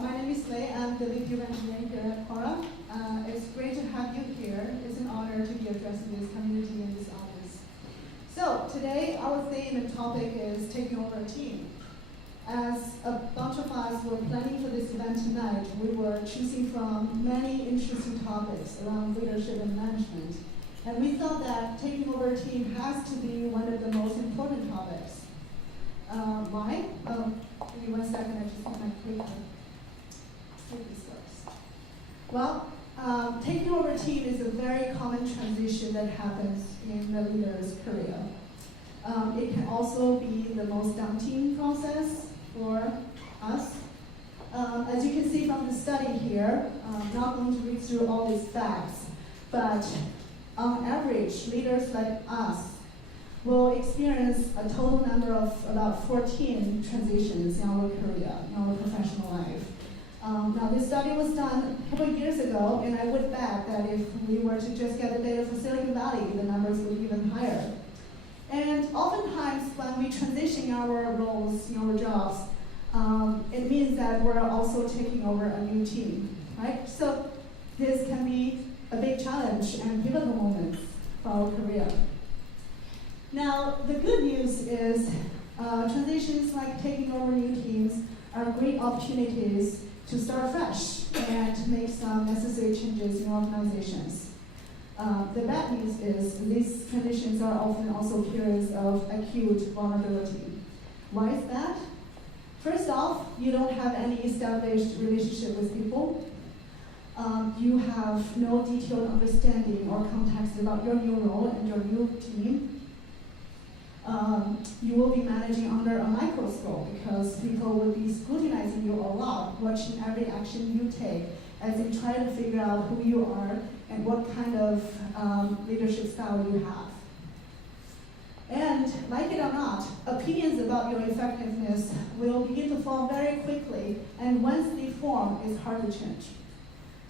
My name is Lei. I'm the VPE Engineering here at Quora. It's great to have you here. It's an honor to be addressing this community in this audience. So today, our theme and topic is taking over a team. As a bunch of us were planning for this event tonight, we were choosing from many interesting topics around leadership and management. And we thought that taking over a team has to be one of the most important topics. Why? Give me 1 second, I just want my paper. Well, taking over a team is a very common transition that happens in the leader's career. It can also be the most daunting process for us. As you can see from the study here, I'm not going to read through all these facts, but on average, leaders like us will experience a total number of about 14 transitions in our career, in our professional life. Now, this study was done a couple of years ago, and I would bet that if we were to just get the data for Silicon Valley, the numbers would be even higher. And oftentimes, when we transition our roles in our jobs, it means that we're also taking over a new team, right? So this can be a big challenge and pivotal moment for our career. Now, the good news is transitions like taking over new teams are great opportunities to start fresh and make some necessary changes in organizations. The bad news is these transitions are often also periods of acute vulnerability. Why is that? First off, you don't have any established relationship with people. You have no detailed understanding or context about your new role and your new team. You will be managing under a microscope because people will be scrutinizing you a lot, watching every action you take as they try to figure out who you are and what kind of leadership style you have. And like it or not, opinions about your effectiveness will begin to form very quickly, and once they form, it's hard to change.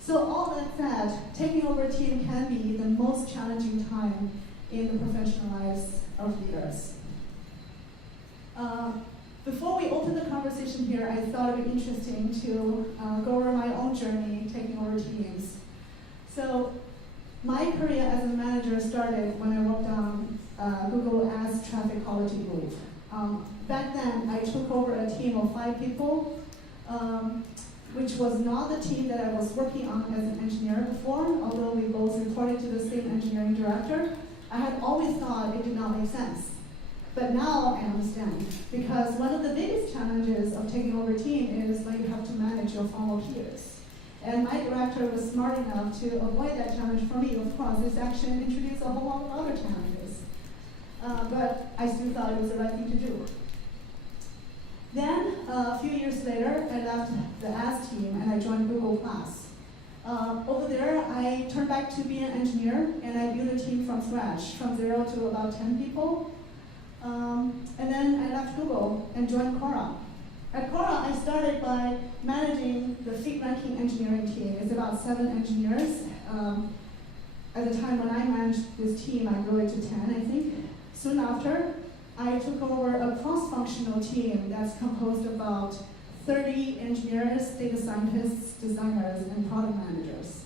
So all that said, taking over a team can be the most challenging time in the professional lives of leaders. Before we open the conversation here, I thought it would be interesting to go over my own journey taking over teams. So my career as a manager started when I worked on Google as traffic quality group. Back then, I took over a team of 5 people, which was not the team that I was working on as an engineer before, although we both reported to the same engineering director. I had always thought it did not make sense. But now I understand, because one of the biggest challenges of taking over a team is when you have to manage your former peers. And my director was smart enough to avoid that challenge for me. Of course, this action introduced a whole lot of other challenges. But I still thought it was the right thing to do. Then, a few years later, I left the ads team and I joined Google Plus. Over there, I turned back to being an engineer, and I built a team from scratch, from 0 to about 10 people. And then I left Google and joined Quora. At Quora, I started by managing the feed ranking engineering team. It's about 7 engineers. At the time when I managed this team, I grew it to 10, I think. Soon after, I took over a cross-functional team that's composed of about 30 engineers, data scientists, designers, and product managers.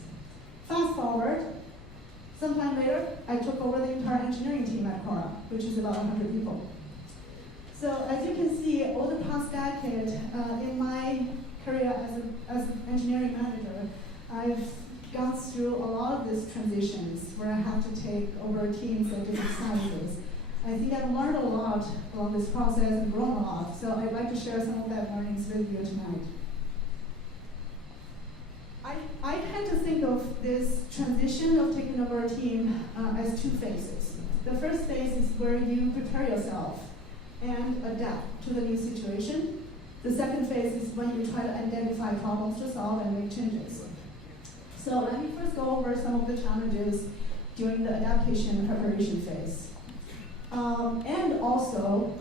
Fast forward, sometime later, I took over the entire engineering team at Quora, which is about 100 people. So as you can see, over the past decade, in my career as an engineering manager, I've gone through a lot of these transitions where I have to take over teams at different sizes. I think I've learned a lot along this process and grown a lot, so I'd like to share some of that learnings with you tonight. I tend to think of this transition of taking over a team as 2 phases. The first phase is where you prepare yourself and adapt to the new situation. The second phase is when you try to identify problems to solve and make changes. So let me first go over some of the challenges during the adaptation and preparation phase. And also,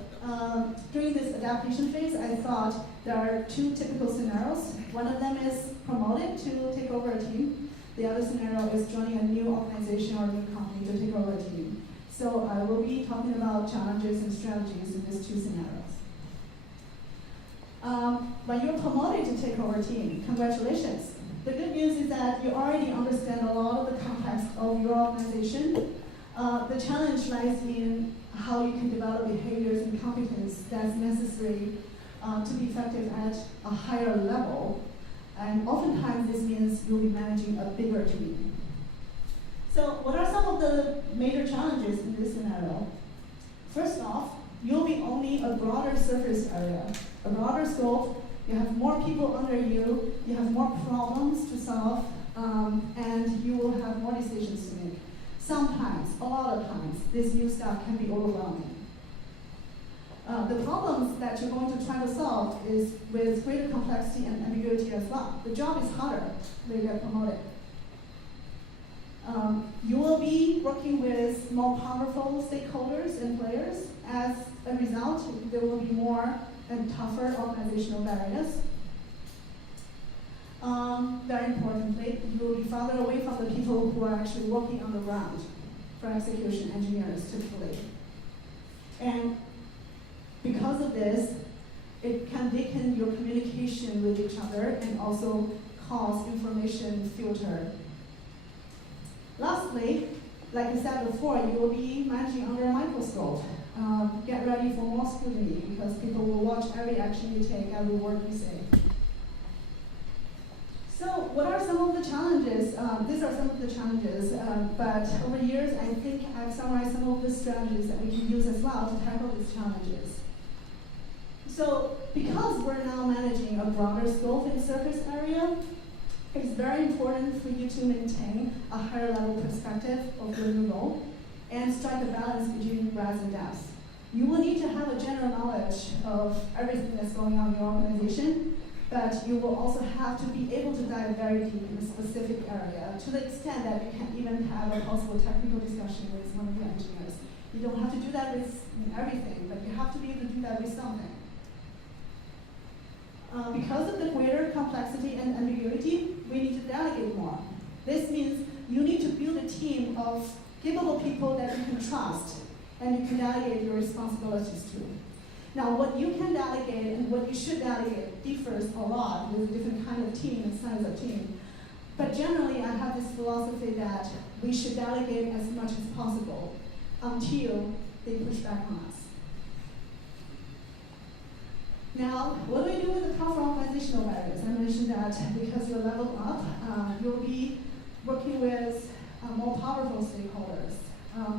during this adaptation phase, I thought there are 2 typical scenarios. One of them is promoted to take over a team. The other scenario is joining a new organization or a new company to take over a team. So I will be talking about challenges and strategies in these 2 scenarios. But you're promoted to take over a team. Congratulations. The good news is that you already understand a lot of the context of your organization. The challenge lies in how you can develop behaviors and competence that's necessary to be effective at a higher level. And oftentimes this means you'll be managing a bigger team. So what are some of the major challenges in this scenario? First off, you'll be owning a broader surface area, a broader scope. You have more people under you, you have more problems to solve, and you will have more decisions to make. Sometimes, a lot of times, this new stuff can be overwhelming. The problems that you're going to try to solve is with greater complexity and ambiguity as well. The job is harder when you get promoted. You will be working with more powerful stakeholders and players. As a result, there will be more and tougher organizational barriers. Very importantly, you will be farther away from the people who are actually working on the ground, for execution engineers typically. And because of this, it can weaken your communication with each other and also cause information filter. Lastly, like I said before, you will be managing under a microscope. Get ready for more scrutiny because people will watch every action you take, every word you say. So what are some of the challenges? These are some of the challenges, but over years I think I've summarized some of the strategies that we can use as well to tackle these challenges. So because we're now managing a broader scope in surface area, it's very important for you to maintain a higher level perspective of your new role and strike a balance between breadth and depth. You will need to have a general knowledge of everything that's going on in your organization, but you will also have to be able to dive very deep in a specific area to the extent that you can even have a possible technical discussion with one of your engineers. You don't have to do that with everything, but you have to be able to do that with something. Because of the greater complexity and ambiguity, we need to delegate more. This means you need to build a team of capable people that you can trust and you can delegate your responsibilities to. Now, what you can delegate and what you should delegate differs a lot with different kind of team and size of team. But generally, I have this philosophy that we should delegate as much as possible until they push back on us. Now, what do we do with the tougher organizational barriers? I mentioned that because you're leveled up, you'll be working with more powerful stakeholders.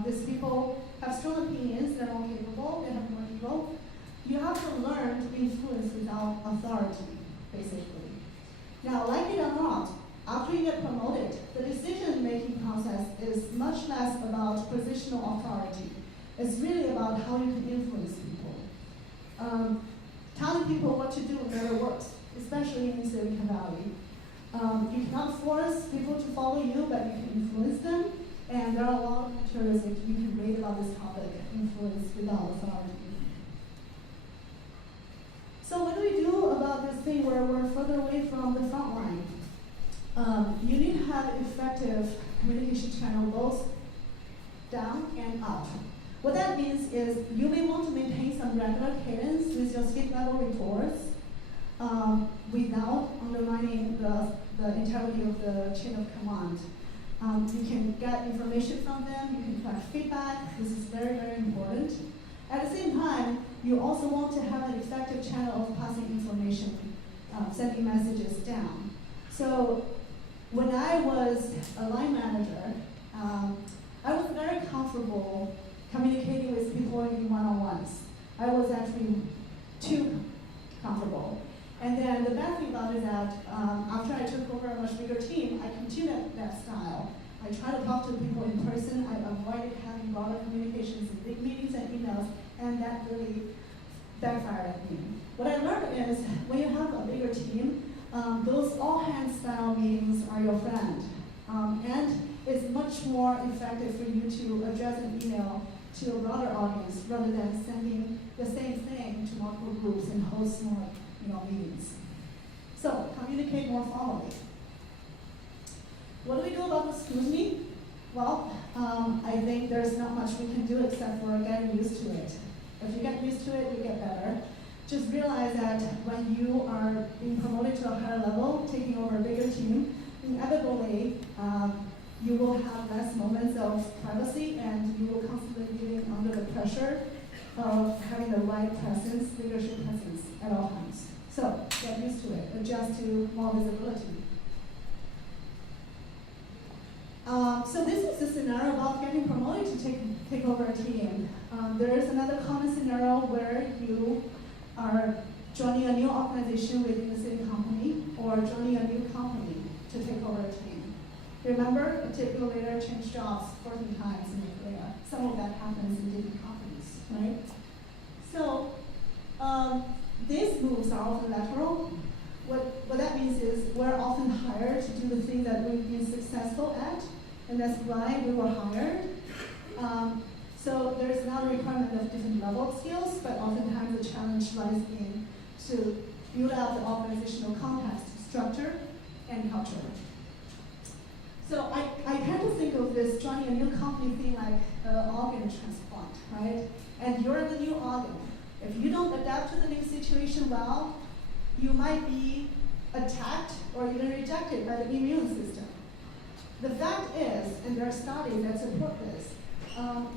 These people have strong opinions, they're more capable, they have more ego. You have to learn to influence without authority, basically. Now, like it or not, after you get promoted, the decision-making process is much less about positional authority. It's really about how you can influence people. Telling people what to do never works, especially in Silicon Valley. You cannot force people to follow you, but you can influence them. And there are a lot of materials that you can read about this topic, influence without authority. So what do we do about this thing where we're further away from the front line? You need to have effective communication channel both down and up. What that means is you may want to maintain some regular cadence with your skip level reports without undermining the integrity of the chain of command. You can get information from them, you can collect feedback. This is very, very important. At the same time, you also want to have an effective channel of passing information, sending messages down. So when I was a line manager, I was very comfortable communicating with people in one-on-ones. I was actually too comfortable. And then the bad thing about it is that after I took over a much bigger team, I continued that style. I try to talk to people in person. I avoided having broader communications in big meetings and emails, and that really backfired at me. What I learned is when you have a bigger team, those all-hands style meetings are your friend. And it's much more effective for you to address an email to a broader audience rather than sending the same thing to multiple groups and host more meetings. So communicate more formally. What do we do about the scrutiny? Well, I think there's not much we can do except for getting used to it. If you get used to it, you get better. just realize that when you are being promoted to a higher level, taking over a bigger team, inevitably you will have less moments of privacy, and you will constantly be living under the pressure of having the right presence, leadership presence at all times. So get used to it, adjust to more visibility. So this is a scenario about getting promoted to take over a team. There is another common scenario where you are joining a new organization within the same company, or joining a new company to take over a team. Remember, a typical leader changed jobs 14 times in a career. Some of that happens in different companies, right? So these moves are often lateral. What that means is we're often hired to do the thing that we've been successful at, and that's why we were hired. So there is not a requirement of different level of skills, but oftentimes the challenge lies in to build out the organizational context, structure, and culture. So I tend to think of this joining a new company thing like an organ transplant, right? And you're the new organ. If you don't adapt to the new situation well, you might be attacked or even rejected by the immune system. The fact is, and there are studies that support this,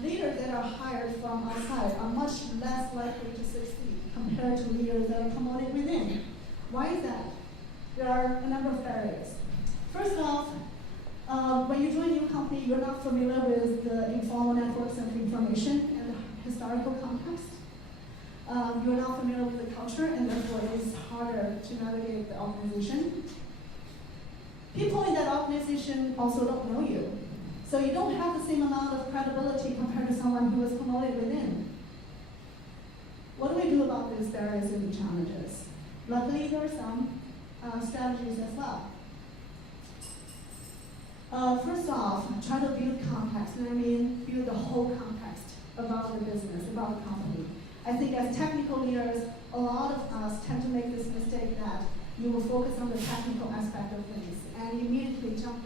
leaders that are hired from outside are much less likely to succeed compared to leaders that are promoted within. Why is that? There are a number of barriers. First off, when you join a new company, you're not familiar with the informal networks of information and the historical context. You're not familiar with the culture, and therefore it is harder to navigate the organization. People in that organization also don't know you. So you don't have the same amount of credibility compared to someone who was promoted within. What do we do about these barriers and challenges? Luckily, there are some strategies as well. First off, try to build context, and I mean build the whole context about the business, about the company. I think as technical leaders, a lot of us tend to make this mistake that you will focus on the technical aspect of things and immediately jump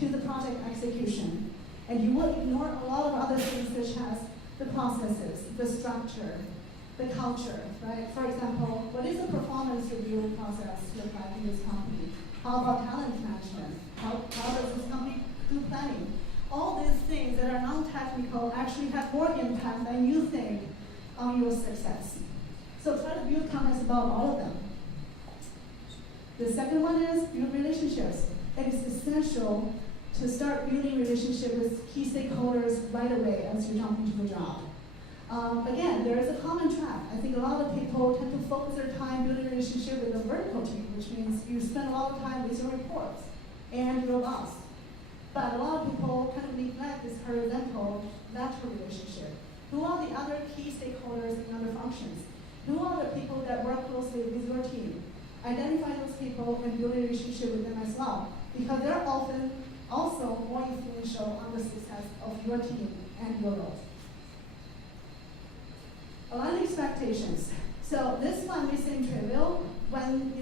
into the project execution. And you will ignore a lot of other things such as the processes, the structure, the culture, right? For example, what is the performance review process look like in this company? How about talent management? How does this company do planning? All these things that are non-technical actually have more impact than you think on your success. So try to build context about all of them. The second one is build relationships. It is essential to start building relationships with key stakeholders right away as you jump into the job. Again, there is a common trap. I think a lot of people tend to focus their time building a relationship with a vertical team, which means you spend a lot of time with your reports and your boss. But a lot of people kind of neglect this horizontal, lateral relationship. Who are the other key stakeholders in other functions? Who are the people that work closely with your team? Identify those people and build a relationship with them as well, because they're often also more influential on the success of your team and your role. Align expectations. So this one may seem trivial. When,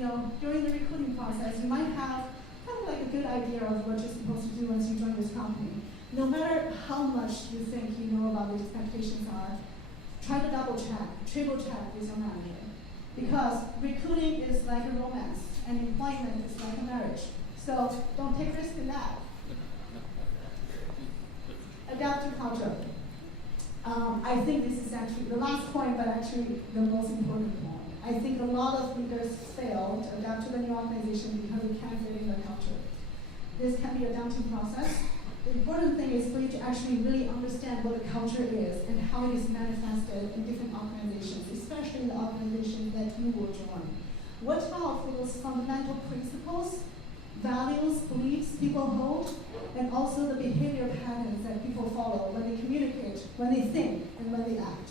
during the recruiting process, you might have kind of like a good idea of what you're supposed to do once you join this company. No matter how much you think you know about what the expectations are, try to double check, triple check with your manager. Because recruiting is like a romance, and employment is like a marriage. So don't take risks in that. Adapt to culture. I think this is actually the last point, but actually the most important point. I think a lot of leaders fail to adapt to the new organization because they can't fit in the culture. This can be a daunting process. The important thing is for you to actually really understand what the culture is and how it is manifested in different organizations, especially in the organizations that you will join. Watch out for those fundamental principles, values, beliefs people hold, and also the behavior patterns that people follow when they communicate, when they think, and when they act.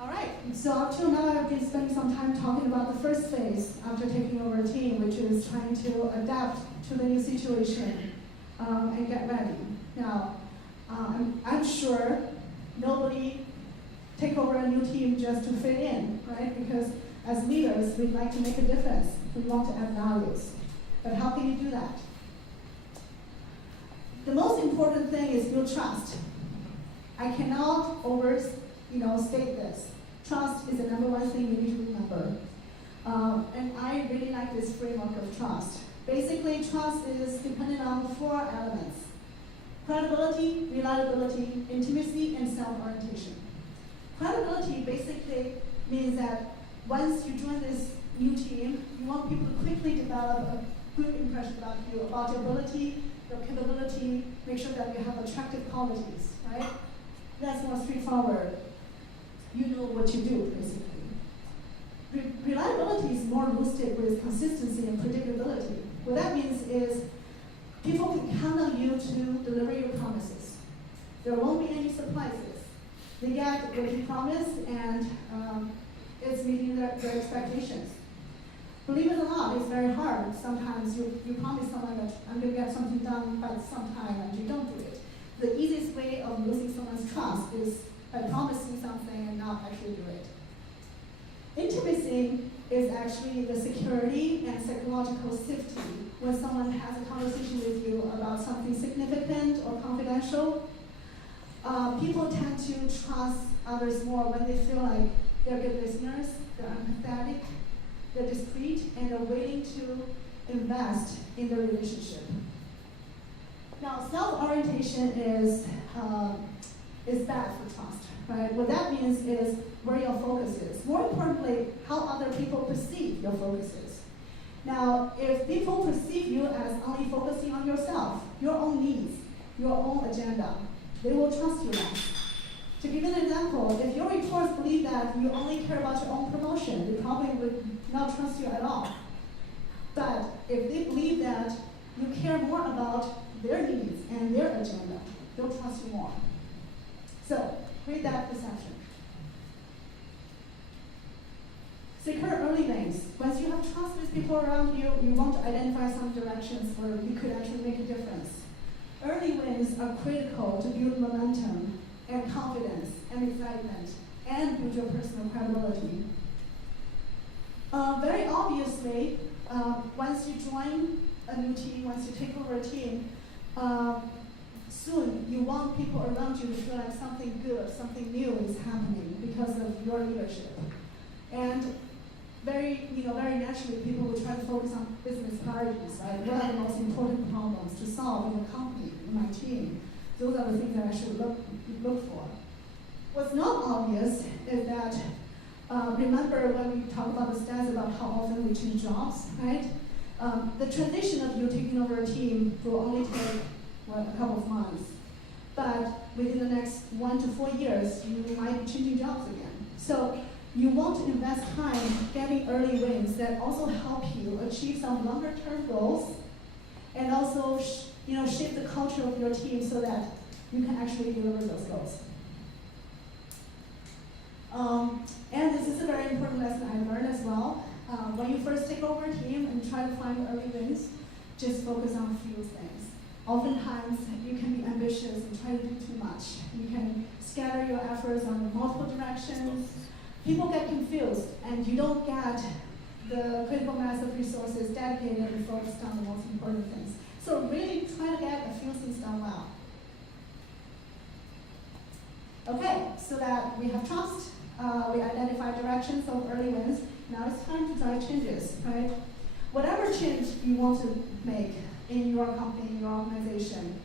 All right, so up till now I've been spending some time talking about the first phase after taking over a team, which is trying to adapt to the new situation and get ready. Now, I'm sure nobody take over a new team just to fit in, right? Because as leaders, we'd like to make a difference. We want to add values. But how can you do that? The most important thing is build trust. I cannot state this. Trust is the number one thing you need to remember. And I really like this framework of trust. Basically, trust is dependent on 4 elements: credibility, reliability, intimacy, and self-orientation. Credibility basically means that once you join this new team, you want people to quickly develop a good impression about you, about your ability, your capability, make sure that you have attractive qualities, right? That's more straightforward. You know what you do, basically. Reliability is more boosted with consistency and predictability. What that means is people can count on you to deliver your promises. There won't be any surprises. They get what you promised, and it's meeting their expectations. Believe it or not, it's very hard. Sometimes you promise someone that I'm going to get something done by some time, and you don't do it. The easiest way of losing someone's trust is by promising something and not actually do it. Intimacy is actually the security and psychological safety when someone has a conversation with you about something significant or confidential. People tend to trust others more when they feel like they're good listeners, they're empathetic, they're discreet, and they're willing to invest in the relationship. Now, self-orientation is bad for trust, right? What that means is where your focus is. More importantly, how other people perceive your focus is. Now, if people perceive you as only focusing on yourself, your own needs, your own agenda, they will trust you less. To give an example, if your reports believe that you only care about your own promotion, they probably would not trust you at all. But if they believe that you care more about their needs and their agenda, they'll trust you more. So, read that perception. Secure early wins. Once you have trust with people around you, you want to identify some directions where you could actually make a difference. Early wins are critical to build momentum and confidence and excitement and build your personal credibility. Very obviously, once you join a new team, once you take over a team, soon you want people around you to feel like something good, something new is happening because of your leadership. And very naturally, people will try to focus on business priorities, right? What are the most important problems to solve in the company, in my team? Those are the things that I should look for. What's not obvious is that, remember when we talk about the stats about how often we change jobs, right? The transition of you taking over a team will only take a couple of months. But within the next 1 to 4 years, you might be changing jobs again. So you want to invest time getting early wins that also help you achieve some longer-term goals, and also shape the culture of your team so that you can actually deliver those goals. And this is a very important lesson I learned as well. When you first take over a team and try to find early wins, just focus on a few things. Oftentimes, you can be ambitious and try to do too much. You can scatter your efforts on multiple directions. People get confused, and you don't get the critical mass of resources dedicated and focused on the most important things. So really try to get a few things done well. Okay, so that we have trust, we identify directions of early wins. Now it's time to drive changes, right? Whatever change you want to make in your company, in your organization,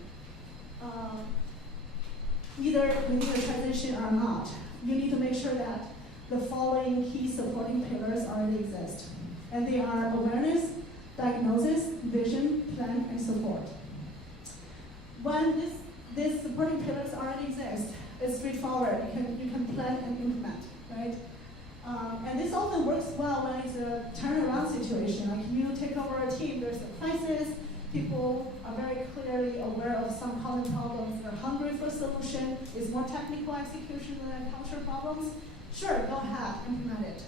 either you need a transition or not, you need to make sure that the following key supporting pillars already exist. And they are awareness, diagnosis, vision, plan, and support. When these supporting pillars already exist, it's straightforward. You can plan and implement, right? And this often works well when it's a turnaround situation. Like you take over a team, there's a crisis, people are very clearly aware of some common problems, they're hungry for a solution, it's more technical execution than culture problems. Sure, go ahead, implement it.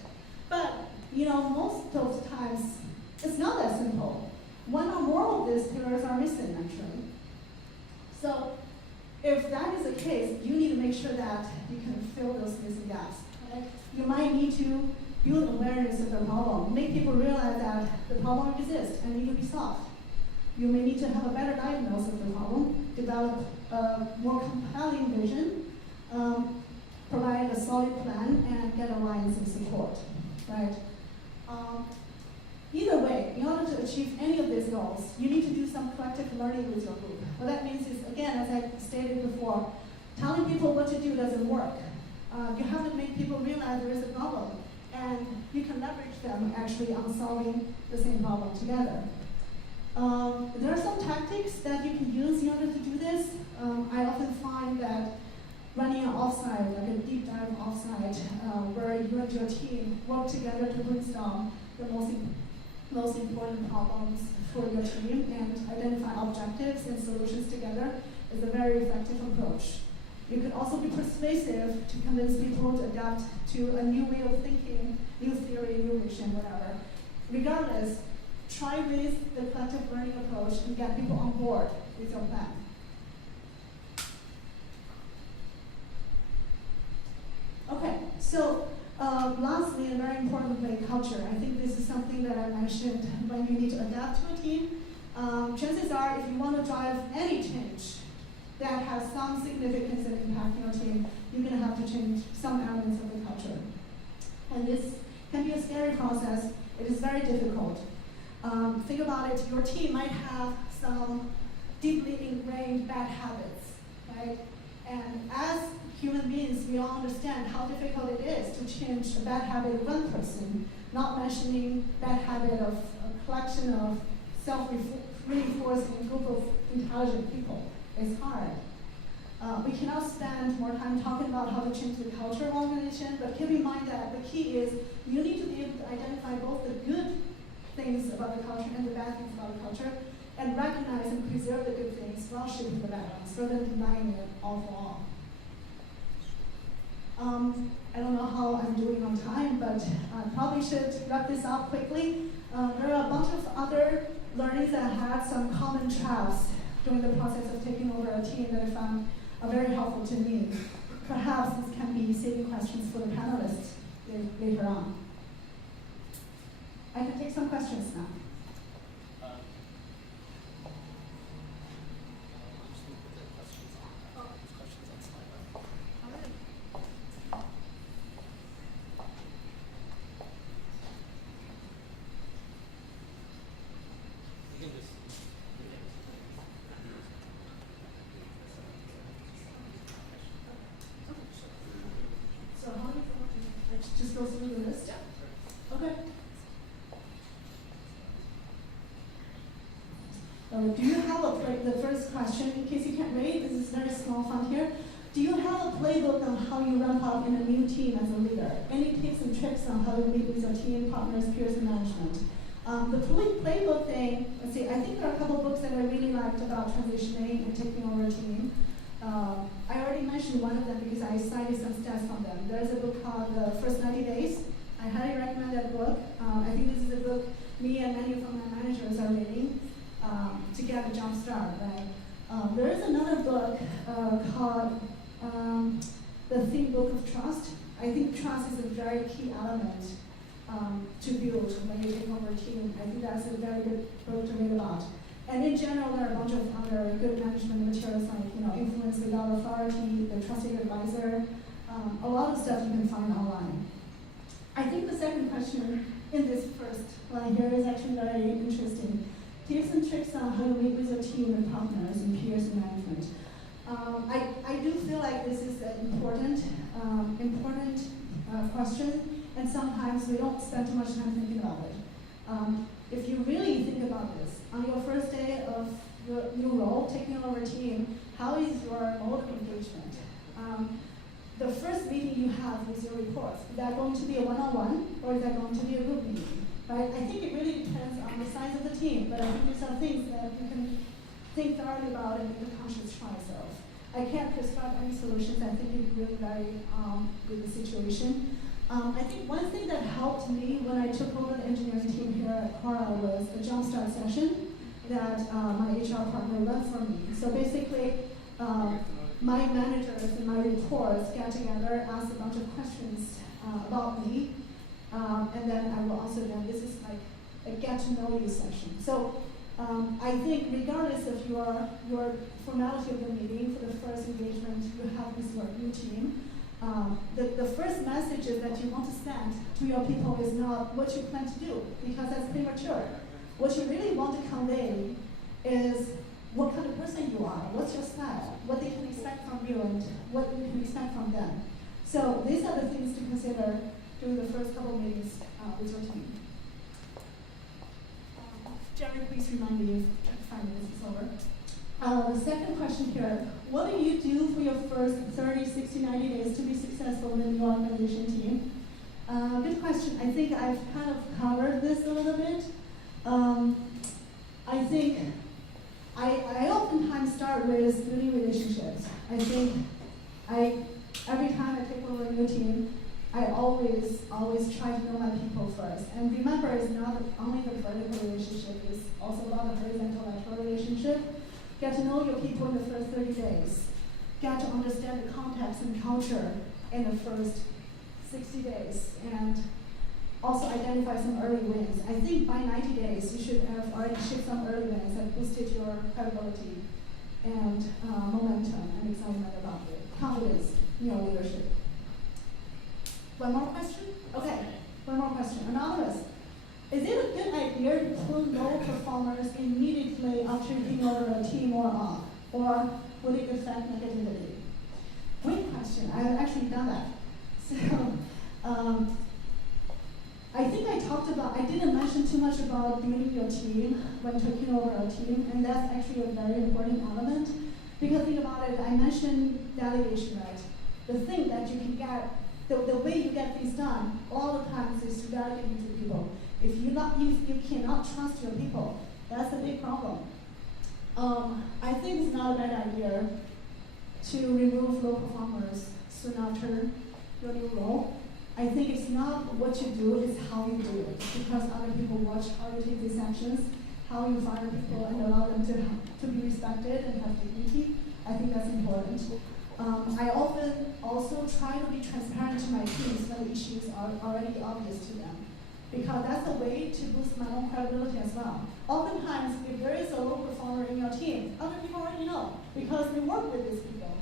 But, most of the times, it's not that simple. One or more of these pillars are missing, actually. So, if that is the case, you need to make sure that you can fill those missing gaps. Right? You might need to build awareness of the problem, make people realize that the problem exists and need to be solved. You may need to have a better diagnosis of the problem, develop a more compelling vision, provide a solid plan and get alliance and support, right? Either way, in order to achieve any of these goals, you need to do some collective learning with your group. What that means is, again, as I stated before, telling people what to do doesn't work. You have to make people realize there is a problem, and you can leverage them actually on solving the same problem together. There are some tactics that you can use in order to do this. I often find that running an offsite, like a deep dive offsite, where you and your team work together to brainstorm the most important problems for your team and identify objectives and solutions together is a very effective approach. You could also be persuasive to convince people to adapt to a new way of thinking, new theory, new vision, whatever. Regardless, try with the collective learning approach and get people on board with your plan. Okay, so lastly, and very importantly, culture. I think this is something that I mentioned when you need to adapt to a team. Chances are, if you want to drive any change that has some significance and impact in your team, you're going to have to change some elements of the culture. And this can be a scary process. It is very difficult. Think about it, your team might have some deeply ingrained bad habits, right? And as human beings, we all understand how difficult it is to change a bad habit of one person, not mentioning bad habit of a collection of self-reinforcing group of intelligent people. It's hard. We cannot spend more time talking about how to change the culture of organization, but keep in mind that the key is you need to be able to identify both the good things about the culture and the bad things about the culture, and recognize and preserve the good things while shaping the bad ones, rather than denying it all for all. I don't know how I'm doing on time, but I probably should wrap this up quickly. There are a bunch of other learnings that had some common traps during the process of taking over a team that I found are very helpful to me. Perhaps this can be saving questions for the panelists later on. I can take some questions now. Just go through the list? Yeah. Okay. Do you have the first question, in case you can't read, this is very small font here. Do you have a playbook on how you ramp up in a new team as a leader? Any tips and tricks on how to meet with your team, partners, peers, and management? The playbook thing, let's see, I think there are a couple books that I really liked about transitioning and taking over a team. I already mentioned one of them because I cited some stats from them. There's a book called The First 90 Days. I highly recommend that book. I think this is a book me and many of my managers are reading to get a jump start, right? There is another book called The Think Book of Trust. I think trust is a very key element to build when you take over a team. I think that's a very good book to read about. And in general, there are a bunch of other good management materials like, influence without authority, the trusted advisor, a lot of stuff you can find online. I think the second question in this first line here is actually very interesting. Tips and tricks on how to meet with your team and partners and peers and management. I do feel like this is an important question, and sometimes we don't spend too much time thinking about it. If you really think about this, on your first day of your new role, taking over a team, how is your mode of engagement? The first meeting you have with your reports, is that going to be a one-on-one, or is that going to be a group meeting? Right? I think it really depends on the size of the team, but I think these are things that you can think thoroughly about and make a conscious choice of. I can't prescribe any solutions. I think it really varies with the situation. I think one thing that helped me when I took over the engineering team here at Quora was a jumpstart session that my HR partner ran for me. So basically, my managers and my reports get together, ask a bunch of questions about me, and then I will answer them. This is like a get to know you session. So I think regardless of your formality of the meeting, for the first engagement you have with your new team, the first messages that you want to send to your people is not what you plan to do, because that's premature. What you really want to convey is what kind of person you are, what's your style, what they can expect from you, and what you can expect from them. So these are the things to consider during the first couple meetings with your team. Jerry, please remind me if 5 minutes is over. The second question here, what do you do for your first 30, 60, 90 days to be successful in your organization team? Good question. I think I've kind of covered this a little bit. I think I oftentimes start with building relationships. I think every time I take over a new team, I always try to know my people first. And remember, it's not only the vertical relationship, it's also about the horizontal lateral relationship. Get to know your people in the first 30 days. Get to understand the context and culture in the first 60 days. And also identify some early wins. I think by 90 days, you should have already shipped some early wins that boosted your credibility and momentum and excitement about it. Confidence in your leadership. One more question? Okay, one more question. Anonymous. Is it a good idea to pull low performers immediately after taking over a team or off? Or will it affect negativity? Great question. I've actually done that. So, I think I didn't mention too much about building your team when taking over a team, and that's actually a very important element. Because think about it, I mentioned delegation, right? The thing that you can get, the way you get things done all the times is to delegate to people. If you cannot trust your people, that's a big problem. I think it's not a bad idea to remove low performers soon after your new role. I think it's not what you do, it's how you do it. Because other people watch how you take these actions, how you fire people and allow them to be respected and have dignity. I think that's important. I often also try to be transparent to my teams when the issues are already obvious to them. Because that's a way to boost my own credibility as well. Oftentimes, if there is a low performer in your team, other people already know, because they work with these people.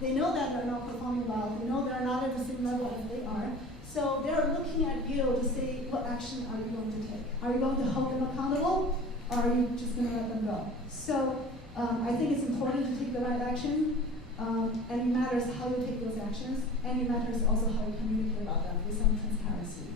They know that they're not performing well, they know they're not at the same level as they are, so they're looking at you to say, what action are you going to take? Are you going to hold them accountable, or are you just going to let them go? So I think it's important to take the right action, and it matters how you take those actions, and it matters also how you communicate about them with some transparency.